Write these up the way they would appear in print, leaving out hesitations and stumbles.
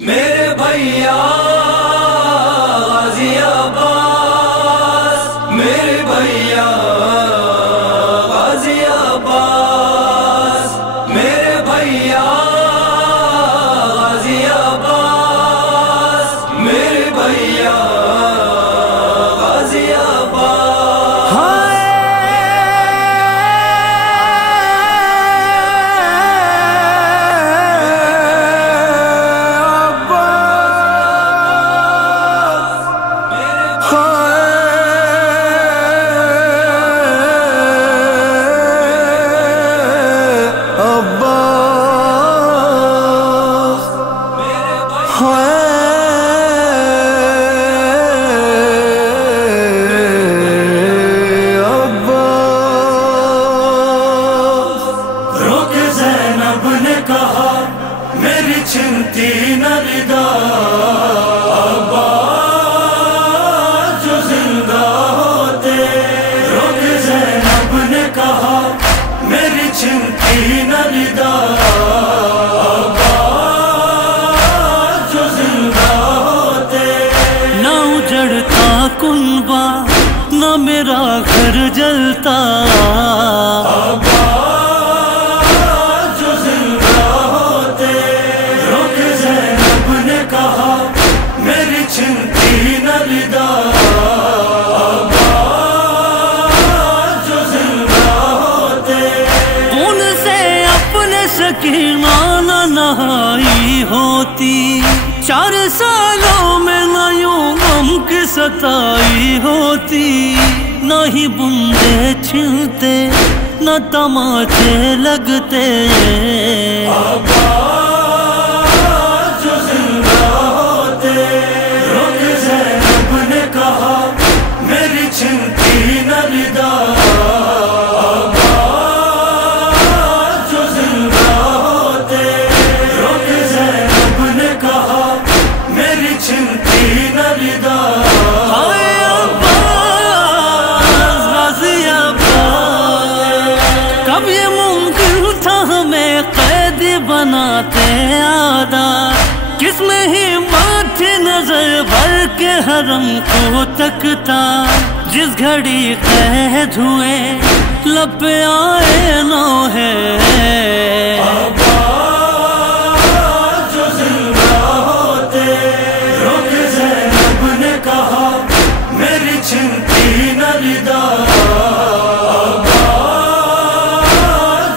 میرے بھیا غازی عباس، میرے بھیا غازی عباس، میرے بھیا غازی عباس، میرے بھیا غازی عباس۔ چنتی نردا عباس جو زندہ ہوتے، رخ زینب نے کہا میری چنتی نردا عباس جو زندہ ہوتے۔ نہ اجڑتا کنبہ نہ میرا گھر جلتا، چنتی نردا عباس جو زندہ ہوتے۔ ان سے اپنے سکینہ نہ نہائی ہوتی، 4 سالوں میں نہ یوں غم کی ستائی ہوتی، نہ ہی بندے چھلتے نہ تماچے لگتے، چنتی نردا عباس جو زندہ ہوتے، رخ زینب نے کہا میری چنتی نردا عباس غازی عباس۔ کب یہ ممکن تھا ہمیں قیدی بناتے عادات، کس میں ہی ماتھی نظر بھر کے حرم کو تکتا، جس گھڑی قید ہوئے لب پہ آئے نو ہے، عباس جو زندہ ہوتے، رخ زینب نے کہا میری چنتی نردا عباس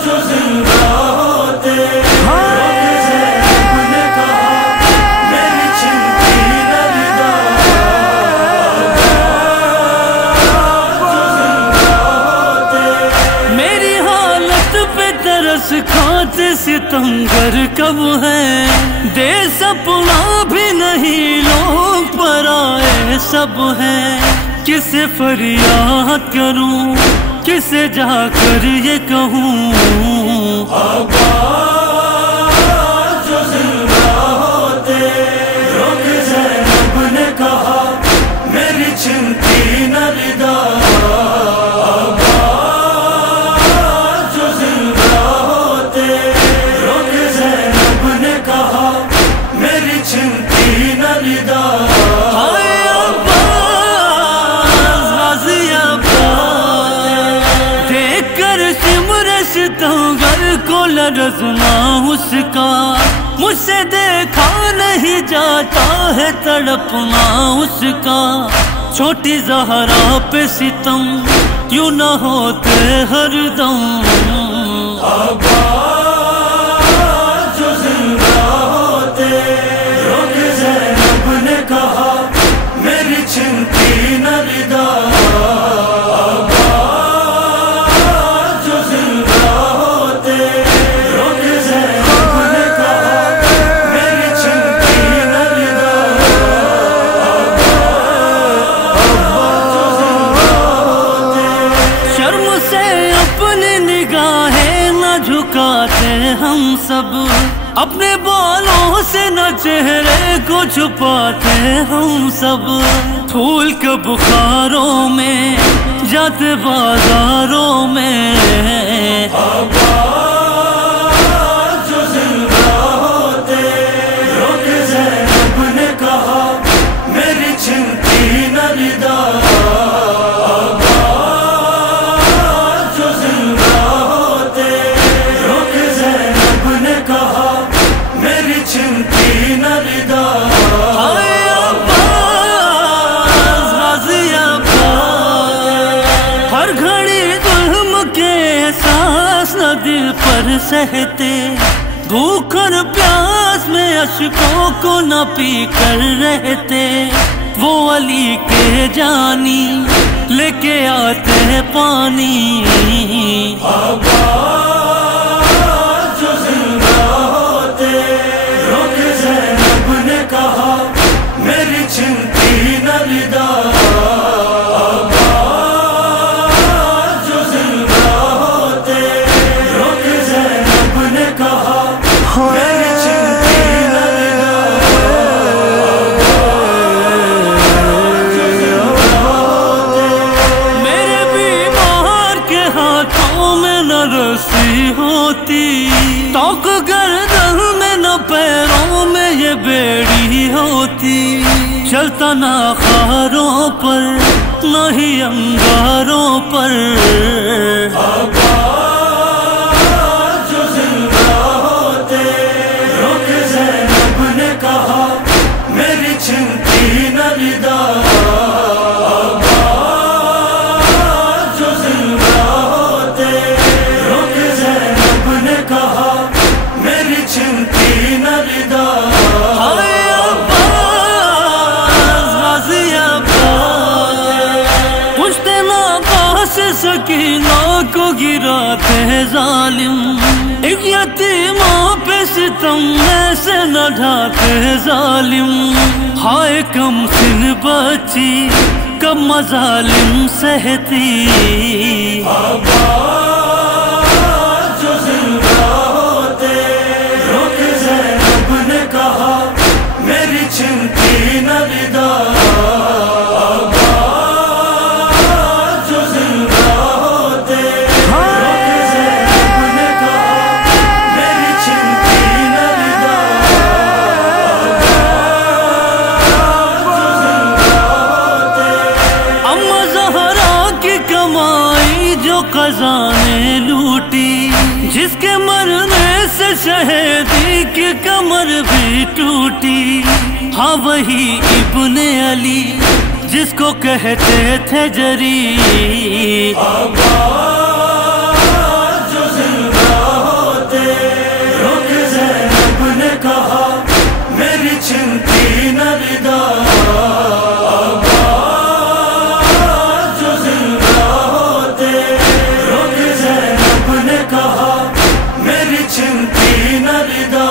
جو زندہ ہوتے، رخ زینب نے کہا میری چنتی نردا کھاتے ستمگر کب ہے، دیس اپنا بھی نہیں لوگ پرائے سب ہیں، کسے فریاد کروں کسے جا کر یہ کہوں، عباس جو زندہ ہوتے، رخ زینب نے کہا میری چنتی نردا چنتی نردا عباس غازی عباس۔ دیکھ کر سمر ستمگر کو لرزنا اس کا، مجھ سے دیکھا نہیں جاتا ہے تڑپنا اس کا، چھوٹی زہرا پہ ستم کیوں نہ ہوتے ہر دم، عباس جو زندہ ہوتے، رخ زینب نے کہا میری چنتی نردا عباس جو زندہ ہوتے، رخ زینب نے کہا میری چنتی نردا عباس جو زندہ ہوتے۔ شرم سے اپنی نگاہیں نہ جھکاتے ہم سب، اپنے بالوں سے نہ چہرے کو چھپاتے ہم سب، پھول کے بخاروں میں جاتے بازاروں میں، عباس جو زندہ ہوتے، رخ زینب دل پر سہتے، بھوک اور پیاس میں اشکوں کو نہ پی کر رہتے، وہ علی کے جانی لے کے آتے ہیں پانی۔ عباس جو زندہ ہوتے، رخ زینب نے کہا میری چھنتی نہ ردا۔ عباس جو زندہ ہوتے، رخ زینب نے کہا میری چھنتی نہ ردا۔ عباس جو زندہ ہوتے، میرے بیمار کے ہاتھوں میں نہ رسی ہوتی، توق گردن میں نہ پیروں میں یہ بیڑی ہوتی، چلتا نہ خاروں پر نہ ہی انگاروں پر۔ عباس جو زندہ ہوتے، رخ زینب نے کہا میری چھنتی نہ ردا۔ عباس جو زندہ ہوتے، رخ زینب نے کہا میری چھنتی نہ ردا۔ ہائے عباس، غازی عباس، پشتے ناقہ سے سکینہ کو گراتے ہیں ظالم، ایک یتیموں پہ ستم ایسے نہ ڈھاتے ظالم۔ ہائے کم سن بچی کب مظالم سہتی۔ عباس جو زندہ ہوتے، رخ زینب نے کہا میری چھنتی نہ ردا۔ عباس جو زندہ ہوتے، رخ زینب نے کہا میری چھنتی نہ ردا۔ عباس جو زندہ ہوتے، اما زہرا کی کمائی جو قضا نے لوٹی، جس کے مرنے سے شہیدی کی کمر بھی ٹوٹی، ہاں وہی ابن علی جس کو کہتے تھے جری۔ عباس جو زندہ ہوتے، رخ زینب نے کہا میری چھنتی نہ ردا۔ عباس جو زندہ ہوتے، رخ زینب نے کہا میری چھنتی نہ ردا۔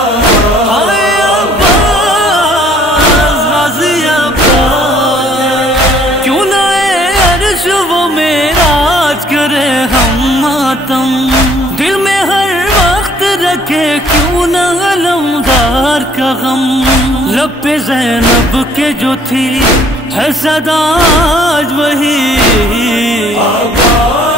ہائے عباس، غازی عباس، کیوں نہ اے عرش وہ معراج کرے ہم ماتم، دل میں ہر وقت رکھے کیوں نہ علمدار کا غم، لب پہ زینب کے جو تھی ہے صدا آج وہی۔ عباس